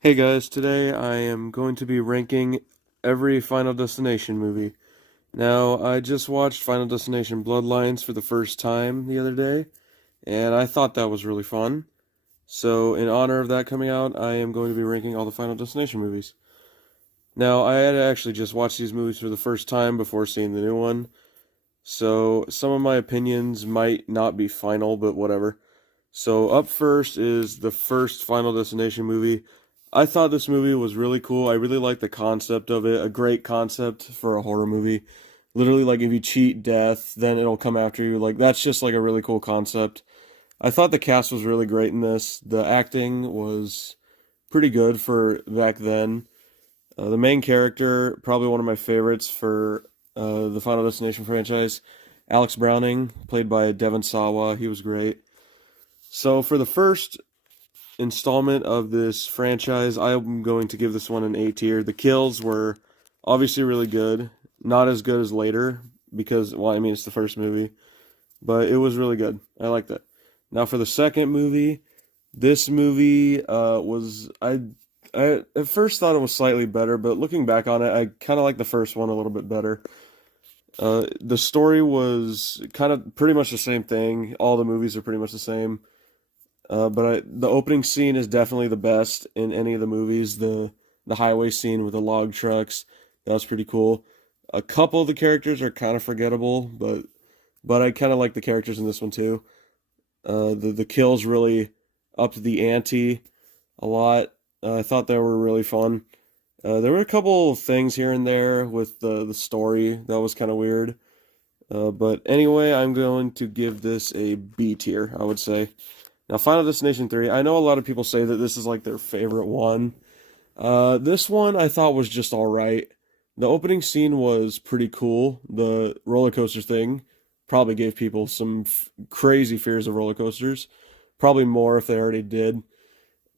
Hey guys, today I am going to be ranking every Final Destination movie. Now, I just watched Final Destination Bloodlines for the first time the other day, and I thought that was really fun. So, in honor of that coming out, I am going to be ranking all the Final Destination movies. Now, I had actually just watched these movies for the first time before seeing the new one, so some of my opinions might not be final, but whatever. So, up first is the first Final Destination movie. I thought this movie was really cool. I really like the concept of it. A great concept for a horror movie. Literally, like, if you cheat death, then it'll come after you. Like, that's just like a really cool concept. I thought the cast was really great in this. The acting was pretty good for back then. The main character, probably one of my favorites for the Final Destination franchise, Alex Browning, played by Devon Sawa. He was great. So, for the first installment of this franchise, I'm going to give this one an A tier. The kills were obviously really good, not as good as later because, well, I mean, it's the first movie, but it was really good. I liked it. Now for the second movie, this movie was I at first thought it was slightly better, but looking back on it, I kind of like the first one a little bit better. The story was kind of pretty much the same thing. All the movies are pretty much the same. The opening scene is definitely the best in any of the movies. The highway scene with the log trucks, that was pretty cool. A couple of the characters are kind of forgettable, but I kind of like the characters in this one too. The kills really upped the ante a lot. I thought they were really fun. There were a couple of things here and there with the story that was kind of weird. But anyway, I'm going to give this a B tier, I would say. Now, Final Destination 3, I know a lot of people say that this is like their favorite one. This one I thought was just alright. The opening scene was pretty cool. The roller coaster thing probably gave people some crazy fears of roller coasters. Probably more if they already did.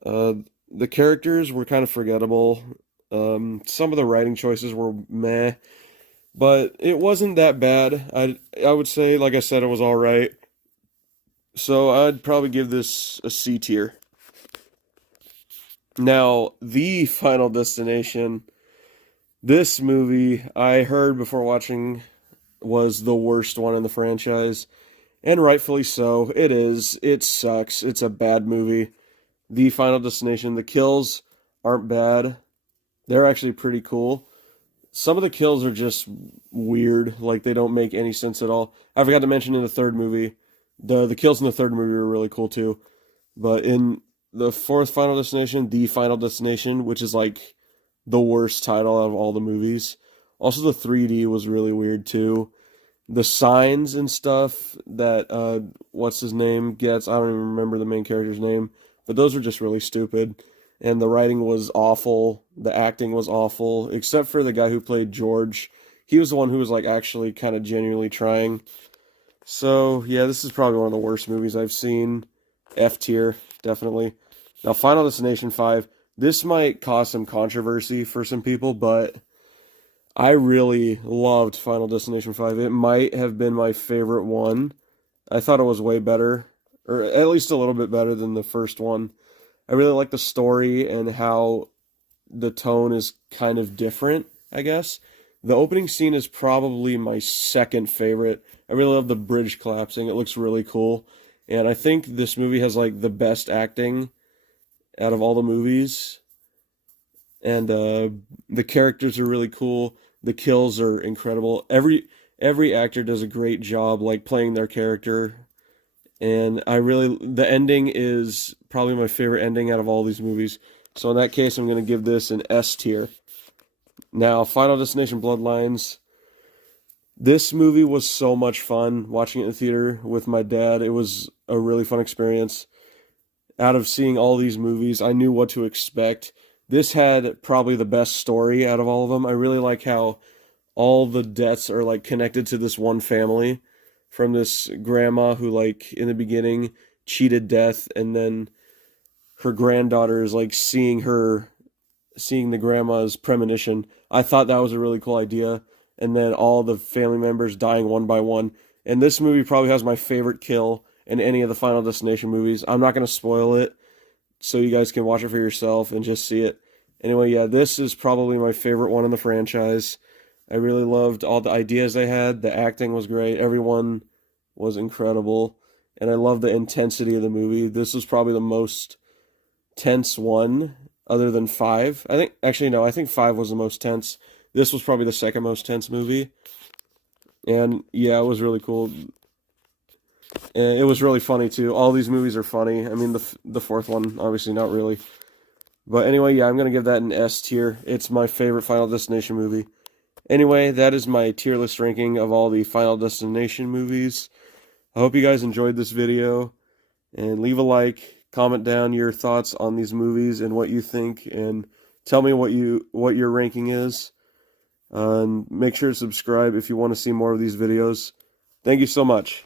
Uh, the characters were kind of forgettable. Some of the writing choices were meh, but it wasn't that bad. I would say, like I said, it was alright. So I'd probably give this a C tier. Now, the Final Destination, this movie I heard before watching was the worst one in the franchise, and rightfully so. It is. It sucks. It's a bad movie. The Final Destination, the kills aren't bad. They're actually pretty cool. Some of the kills are just weird, like they don't make any sense at all. I forgot to mention in the third movie, the kills in the third movie were really cool too. But in the fourth Final Destination, The Final Destination, which is like the worst title out of all the movies. Also, the 3D was really weird too. The signs and stuff that what's his name gets, I don't even remember the main character's name, but those were just really stupid. And the writing was awful. The acting was awful, except for the guy who played George. He was the one who was like actually kind of genuinely trying. So, yeah, this is probably one of the worst movies I've seen. F tier, definitely. Now, Final Destination 5. This might cause some controversy for some people, but I really loved Final Destination 5. It might have been my favorite one. I thought it was way better, or at least a little bit better than the first one. I really like the story and how the tone is kind of different, I guess. The opening scene is probably my second favorite. I really love the bridge collapsing. It looks really cool. And I think this movie has like the best acting out of all the movies. And the characters are really cool. The kills are incredible. Every actor does a great job like playing their character. And the ending is probably my favorite ending out of all these movies. So in that case, I'm going to give this an S tier. Now, Final Destination Bloodlines. This movie was so much fun watching it in the theater with my dad. It was a really fun experience. Out of seeing all these movies, I knew what to expect. This had probably the best story out of all of them. I really like how all the deaths are like connected to this one family from this grandma who like in the beginning cheated death, and then her granddaughter is like seeing the grandma's premonition. I thought that was a really cool idea. And then all the family members dying one by one. And this movie probably has my favorite kill in any of the Final Destination movies. I'm not going to spoil it, so you guys can watch it for yourself and just see it. Anyway, yeah, this is probably my favorite one in the franchise. I really loved all the ideas they had. The acting was great. Everyone was incredible. And I love the intensity of the movie. This was probably the most tense one, other than 5. I think, actually, no, I think 5 was the most tense. This was probably the second most tense movie. And yeah, it was really cool. And it was really funny too. All these movies are funny. I mean, the fourth one, obviously not really. But anyway, yeah, I'm gonna give that an S tier. It's my favorite Final Destination movie. Anyway, that is my tier list ranking of all the Final Destination movies. I hope you guys enjoyed this video, and leave a like, comment down your thoughts on these movies and what you think, and tell me what your ranking is. And make sure to subscribe if you want to see more of these videos. Thank you so much.